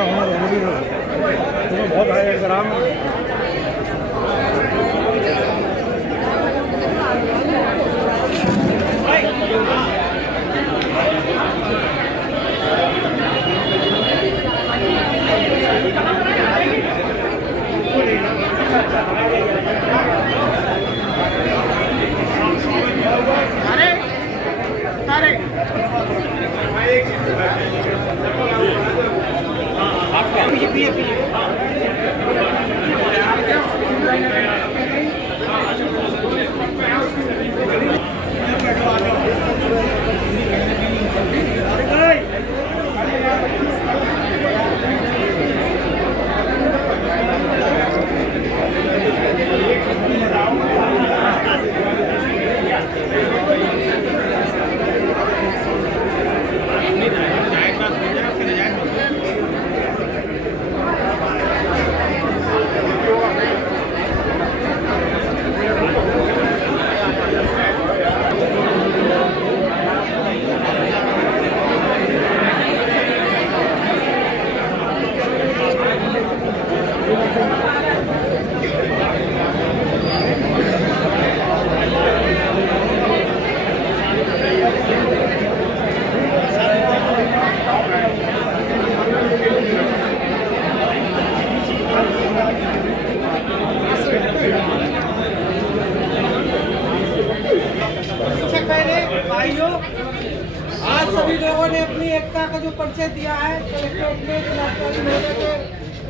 यहाँ हमारे बहुत है ग्राम आज सभी लोगों ने अपनी एकता का जो परिचय दिया है कलेक्ट्रेट में जिलाधिकारी महोदय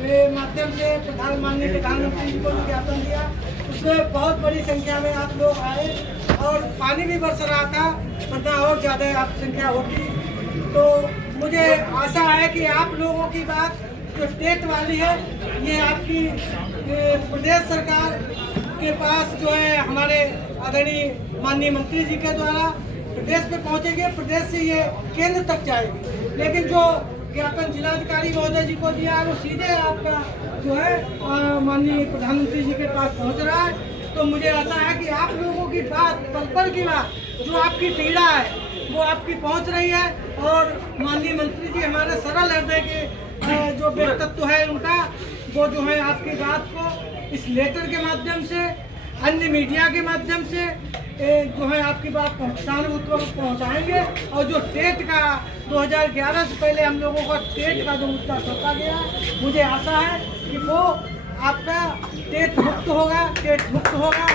के माध्यम से माननीय प्रधानमंत्री जी को ज्ञापन दिया, उसमें बहुत बड़ी संख्या में आप लोग आए और पानी भी बरस रहा था, वरना और ज़्यादा आप संख्या होती। तो मुझे आशा है कि आप लोगों की बात जो स्टेट वाली है ये आपकी प्रदेश सरकार के पास जो है हमारे आदरणीय माननीय मंत्री जी के द्वारा प्रदेश में पहुंचेंगे, प्रदेश से ये केंद्र तक जाएगी। लेकिन जो ज्ञापन जिलाधिकारी महोदय जी को दिया है वो सीधे आपका जो है माननीय प्रधानमंत्री जी के पास पहुंच रहा है। तो मुझे आशा है कि आप लोगों की बात पल की बात जो आपकी पीड़ा है वो आपकी पहुंच रही है और माननीय मंत्री जी हमारे सरल हृदय के जो व्यक्तित्व है उनका वो जो है आपकी बात को इस लेटर के माध्यम से अन्य मीडिया के माध्यम से जो है आपकी बात पहुंचाएंगे। और जो टेट का 2011 से पहले हम लोगों का टेट का जो मुद्दा सौंपा गया, मुझे आशा है कि वो आपका टेट मुक्त होगा, टेट मुक्त होगा।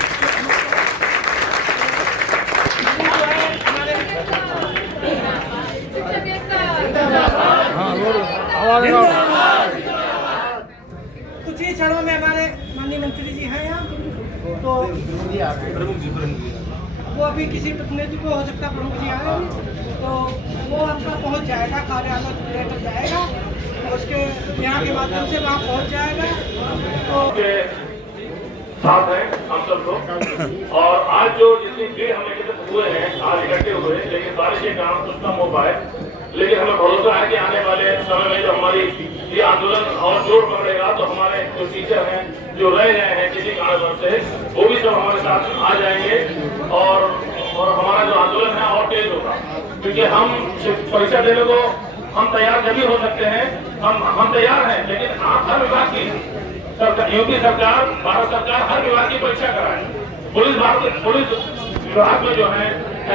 कुछ ही क्षणों में हमारे माननीय मंत्री जी हैं यहाँ, तो वो अभी किसी प्रतिनिधि को हो सकता प्रमुख जी आए तो वो आपका पहुंच जाएगा, कार्यालय लेटर जाएगा उसके यहाँ के माध्यम से वहाँ पहुंच जाएगा। तो साथ हैं हम सब लोग और आज जो जितनी भीड़ हम एकत्रित हुए हैं आज इकट्ठे हुए, लेकिन बारिश के कारण कुछ कम हो पाए, लेकिन हमें भरोसा है कि आने वाले समय में जो हमारी ये आंदोलन और जोर पकड़ेगा तो हमारे जो टीचर हैं जो रह गए हैं किसी कारणवश से वो भी सब हमारे साथ आ जाएंगे और हमारा जो आंदोलन है और तेज होगा। क्योंकि हम परीक्षा देने को हम तैयार जब भी हो सकते हैं, हम तैयार हैं, लेकिन आप हर विभाग की सरकार, यूपी सरकार, भारत सरकार हर विभाग की परीक्षा कराए। पुलिस विभाग में जो है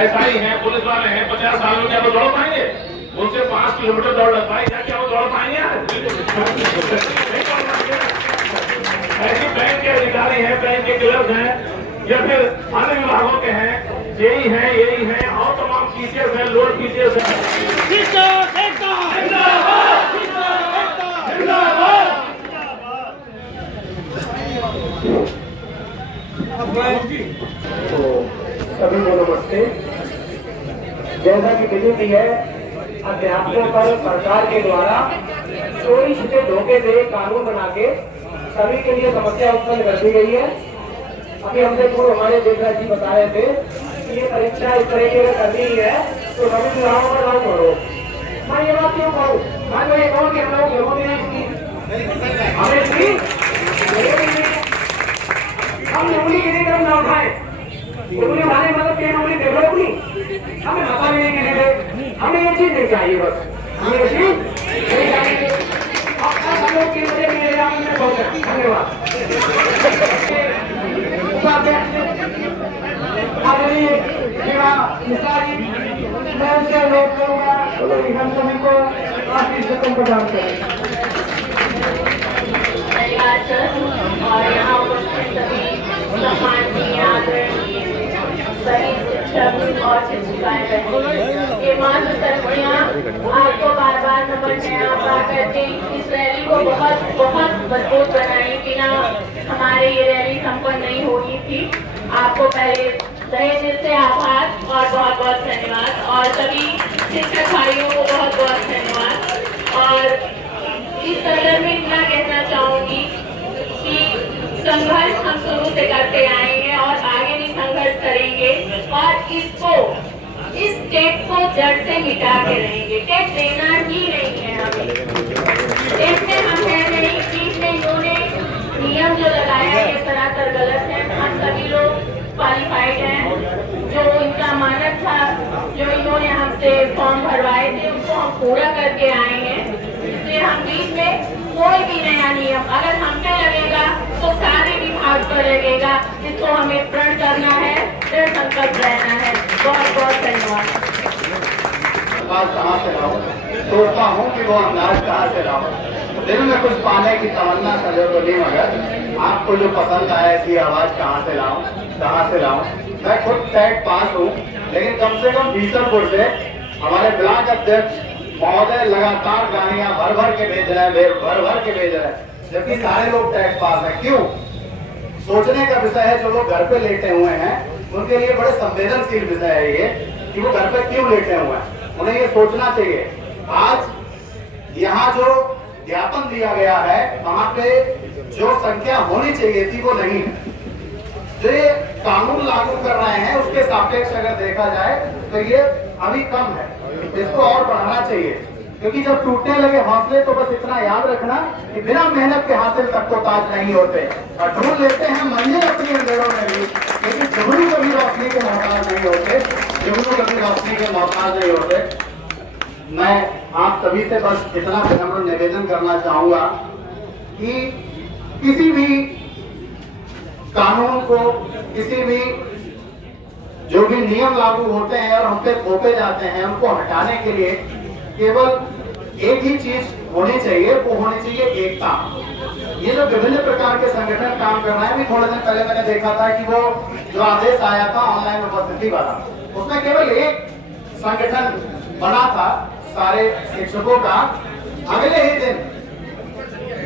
एसआई हैं, पुलिस वाले हैं, 50 साल में क्या तो दौड़ पाएंगे? उनसे 5 किलोमीटर दौड़ लग पाए क्या वो दौड़ पाएंगे? ऐसी बैंक के अधिकारी हैं, बैंक के क्लर्क हैं या फिर अन्य विभागों के हैं, जेई हैं, यही हैं और तमाम टीचर्स हैं, लोअर टीचर्स हैं। तो सभी को नमस्ते। जैसा कि विधि है, अध्यापकों पर सरकार के द्वारा चोरी छिपे धोखे से कानून बना के सभी के लिए समस्या उत्पन्न कर दी गई है। अभी हमसे पूर्व हमारे देवराज जी बता रहे थे कि ये परीक्षा इस तरीके से करनी ही है तो सभी चुनावों पर लागू करो। मैं ये बात क्यों कहूँ? मैं तो ये कहूँ कि हम लोग जरूरी नहीं इसकी हम उंगली किसी तरफ न उठाए, उंगली उठाने मतलब तीन उंगली देखो अपनी, हमें मता लेने के लिए हमें ये चीज नहीं चाहिए, बस ये चीज नहीं चाहिए। लोग 3 बजे मेरे ग्राम में पहुंचे। धन्यवाद। अगली सेवा मिश्रा जी, मैं उनसे अनुरोध करूंगा कि हम सभी को आशीष रकम प्रदान करें। और यहाँ उपस्थित सभी सम्माननीय आदरणीय सभी शिक्षक और शिक्षिकाएं बहनें, ये मात्र शक्तियाँ आपको बार बार नमन है। आप आकर के इस रैली को बहुत बहुत मजबूत बनाए, बिना हमारे ये रैली संपन्न नहीं होनी थी। आपको पहले तहे दिल से आभार और बहुत बहुत धन्यवाद, और सभी शिक्षक भाइयों को बहुत बहुत धन्यवाद। और इस संदर्भ में इतना कहना चाहूंगी कि संघर्ष हम शुरू से करते आए हैं और आगे भी संघर्ष करेंगे, और इसको इस टेट को जड़ से मिटा के रहेंगे। टेट देना ही नहीं है हमें। टेट में हम कह रहे हैं कि इसमें इन्होंने नियम जो लगाया है ये सरासर गलत है। हम सभी लोग क्वालिफाइड हैं। जो इनका मानक था, जो इन्होंने हमसे फॉर्म भरवाए थे, उनको हम पूरा करके आए हैं। इसलिए हम बीच में कोई भी नया नियम अगर हम पे लगेगा तो सारे विभाग पर लगेगा। इसको हमें प्रण करना है, दृढ़ संकल्प रहना है। बहुत बहुत धन्यवाद। कहाँ से लाऊं, सोचता हूँ कि वो अंदाज कहाँ से लाऊं। दिल में कुछ पाने की तमन्ना सजो तो नहीं, मगर आपको जो पसंद आया इसकी आवाज कहाँ से लाऊं, कहाँ से लाऊं। मैं खुद टेट पास हूँ, लेकिन कम से कम बीसलपुर से हमारे ब्लॉक अध्यक्ष महोदय लगातार गाड़ियां भर भर के भेज रहे हैं, भर भर के भेज रहे हैं, जबकि सारे लोग टेट पास हैं। क्यों? सोचने का विषय है। जो लोग घर पे लेटे हुए हैं उनके लिए बड़े संवेदनशील विषय है ये, कि वो घर पे क्यों लेटे हुए हैं, उन्हें ये सोचना चाहिए। आज यहाँ जो ज्ञापन दिया गया है वहाँ पे जो संख्या होनी चाहिए थी वो नहीं है। जो ये कानून लागू कर रहे हैं उसके सापेक्ष अगर देखा जाए तो ये अभी कम है, इसको और बढ़ाना चाहिए। क्योंकि जब टूटने लगे हौसले तो बस इतना याद रखना कि बिना मेहनत के हासिल तक तो ताज नहीं होते, और ढूंढ लेते हैं मंजिल अपनी अंधेरों में भी, लेकिन जुगनू कभी रोशनी के मोहताज नहीं होते, जुगनू कभी रोशनी के मोहताज नहीं होते। मैं आप सभी से बस इतना विनम्र निवेदन करना चाहूंगा कि किसी भी कानून को, किसी भी जो भी नियम लागू होते हैं और हम पे थोपे जाते हैं, उनको हटाने के लिए केवल एक ही चीज होनी चाहिए, वो होनी चाहिए एकता। ये जो विभिन्न प्रकार के संगठन काम कर रहे हैं, भी थोड़े दिन पहले मैंने देखा था कि वो जो आदेश आया था ऑनलाइन उपस्थिति वाला, उसमें केवल एक संगठन बना था सारे शिक्षकों का। अगले ही दिन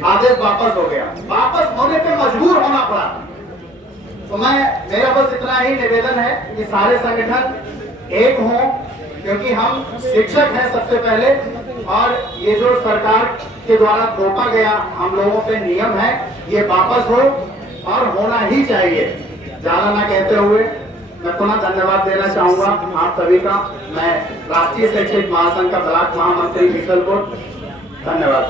आदेश वापस हो गया, वापस होने पे मजबूर होना पड़ा। तो मेरा बस इतना ही निवेदन है कि सारे संगठन एक हों, क्योंकि हम शिक्षक हैं सबसे पहले, और ये जो सरकार के द्वारा थोपा गया हम लोगों पे नियम है ये वापस हो, और होना ही चाहिए। ज्यादा ना कहते हुए मैं पुनः धन्यवाद देना चाहूंगा आप सभी का। मैं राष्ट्रीय शैक्षिक महासंघ का ब्लॉक महामंत्री बीसलपुर, धन्यवाद।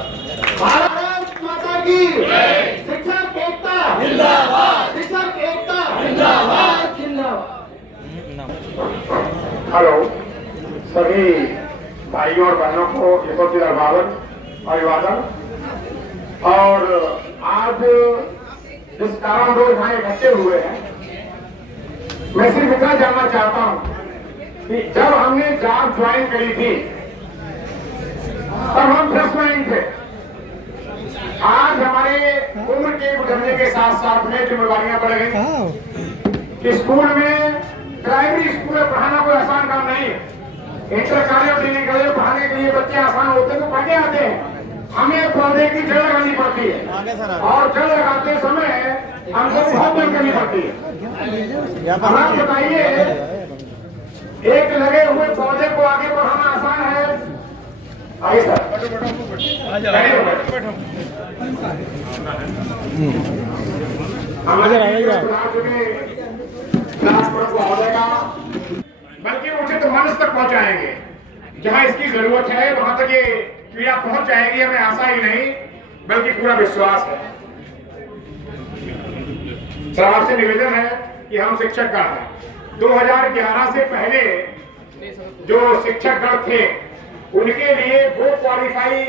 भारत माता की शिक्षक एकता जिंदाबाद, शिक्षक एकता जिंदाबाद जिंदाबाद। हेलो सभी भाइयों और बहनों को यशोवती अभिवादन। और आज जिस कारण लोग यहाँ इकट्ठे हुए हैं, मैं सिर्फ इतना जानना चाहता हूँ कि जब हमने जॉब ज्वाइन करी थी तब हम फ्रेश माइंड थे। आज हमारे उम्र के गुजरने के साथ साथ में जिम्मेदारियां बढ़ गई। स्कूल में, प्राइमरी स्कूल में पढ़ाना कोई आसान काम नहीं है। इंटर कॉलेज क्लिनिकल पढ़ाने के लिए बच्चे आसान होते हैं तो पढ़ने आते हैं। हमें पौधे की जड़ लगानी पड़ती है, और जड़ लगाते समय हमको बहुत मेहनत करनी पड़ती है। अब आप बताइए, एक लगे हुए पौधे को आगे बढ़ाना आसान है? आइए सर, बल्कि उचित मंच तक पहुंचाएंगे। जहां इसकी जरूरत है वहां तक ये पीड़ा पहुंच जाएगी। हमें आशा ही नहीं बल्कि पूरा विश्वास है। सर आपसे निवेदन है कि हम शिक्षक गण हैं। 2011 से पहले जो शिक्षक गण थे उनके लिए वो क्वालिफाई,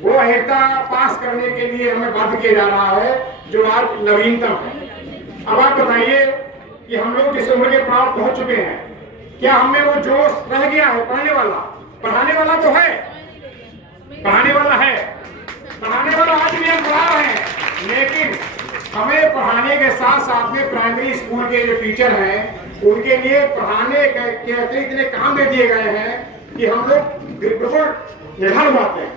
वो अहर्ता पास करने के लिए हमें बाध्य किया जा रहा है, जो आज नवीनतम है। अब आप बताइए कि हम लोग जिस उम्र के पड़ाव पहुंच चुके हैं, क्या हमें वो जोश रह गया है? पढ़ने वाला, पढ़ाने वाला तो है, पढ़ाने वाला है, पढ़ाने वाला आज भी हम पढ़ा रहे हैं, लेकिन हमें पढ़ाने के साथ साथ में प्राइमरी स्कूल के जो टीचर हैं उनके लिए पढ़ाने के इतने काम दे दिए गए हैं कि हम लोग बिल्कुल निर्भर होते हैं।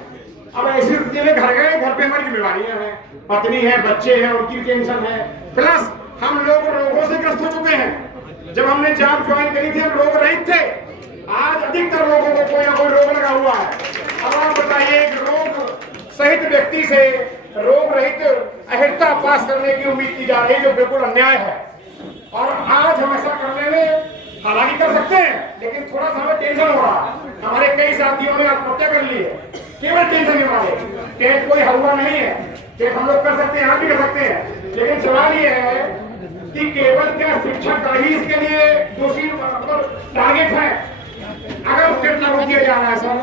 अब ऐसी स्थिति में घर गए, घर पे हमारी जिम्मेवारियां हैं, पत्नी है, बच्चे हैं, उनकी टेंशन है, प्लस हम लोग रोगों से ग्रस्त हो चुके हैं। जब हमने जॉब ज्वाइन करी थी हम रोग रहित थे, आज अधिकतर लोगों को कोई ना कोई रोग लगा हुआ है। अब आप बताइए, रोग सहित व्यक्ति से रोग रहित अहर्ता पास करने की उम्मीद की जा रही है, जो बिल्कुल अन्याय है। और आज हम ऐसा करने में हालांकि कर सकते हैं, लेकिन थोड़ा सा हमें टेंशन हो रहा है। हमारे कई साथियों ने आत्महत्या कर ली है, केवल टेंशन के मारे। टेट कोई हवा नहीं है, टेट हम लोग कर सकते हैं, आप भी कर सकते हैं, लेकिन सवाल ये है कि केवल क्या शिक्षक का ही इसके लिए दोषी टारगेट है? अगर टेट लागू किया जा रहा है सर,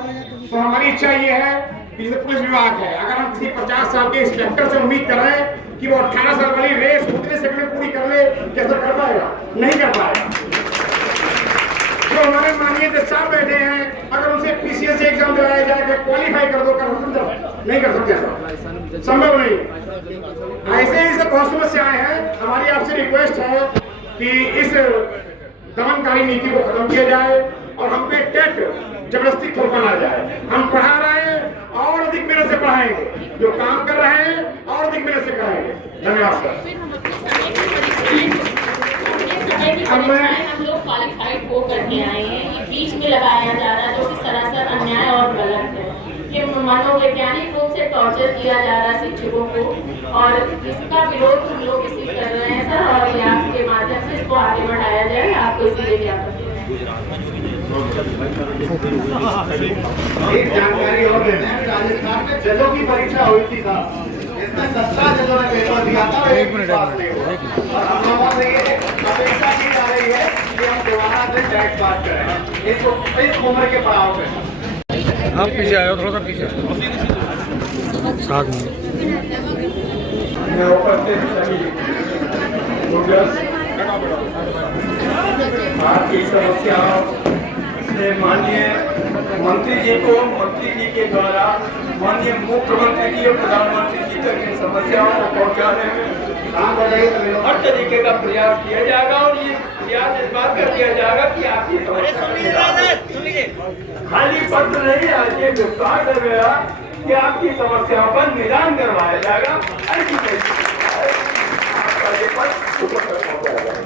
तो हमारी इच्छा ये है कि जैसे पुलिस विभाग है, अगर हम किसी 50 साल के इंस्पेक्टर से उम्मीद कर रहे हैं कि वो 18 साल वाली रेस उतने सेकंड में पूरी कर ले, कैसे कर पाएगा? नहीं कर पाएगा। जो हमारे माननीय जज साहब बैठे हैं, अगर उनसे पीसीएस एग्जाम दिलाया जाए, क्वालिफाई कर दो, नहीं कर सकते, संभव नहीं। ऐसे ही सब बहुत समस्याएं हैं। हमारी आपसे रिक्वेस्ट है कि इस दमनकारी नीति को खत्म किया जाए और हम पे टेट जबरदस्ती थोपा ना जाए। हम पढ़ा रहे हैं और अधिक मेहनत से पढ़ाएंगे, जो काम कर रहे हैं और अधिक मेहनत से कराएंगे। धन्यवाद सर। हम लोग क्वालिफाइड हो करके आए हैं, ये बीच में लगाया जा रहा है, जो कि सरासर अन्याय और गलत है। ये मनोवैज्ञानिक रूप से टॉर्चर किया जा रहा है शिक्षकों को, और इसका विरोध हम लोग इसी कर रहे हैं सर, और ये आपके माध्यम से इसको आगे बढ़ाया जाए। आपको इसीलिए ज्ञापन एक जानकारी और देना है, राजस्थान में जजों की परीक्षा हुई थी साहब, इसमें 17 जजों ने पेपर दिया था, एक मिनट और हम लोगों से ये अपेक्षा की जा रही है कि हम दोबारा से टेट पास करें इस उम्र के पड़ाव पे। आप पीछे आए, थोड़ा सा पीछे साथ में। आपकी समस्याओं से माननीय मंत्री जी को, मंत्री जी के द्वारा माननीय मुख्यमंत्री जी और प्रधानमंत्री जी तक इन समस्याओं को पहुंचाने में हर तरीके का प्रयास किया जाएगा, और ये प्रयास इस बात का किया जाएगा कि आपकी खाली पत्र नहीं, आज ये विश्वास है मेरा कि आपकी समस्याओं पर निदान करवाया जाएगा। ऐसी आपका ये पत्र ऊपर तक पहुंचाया जाएगा।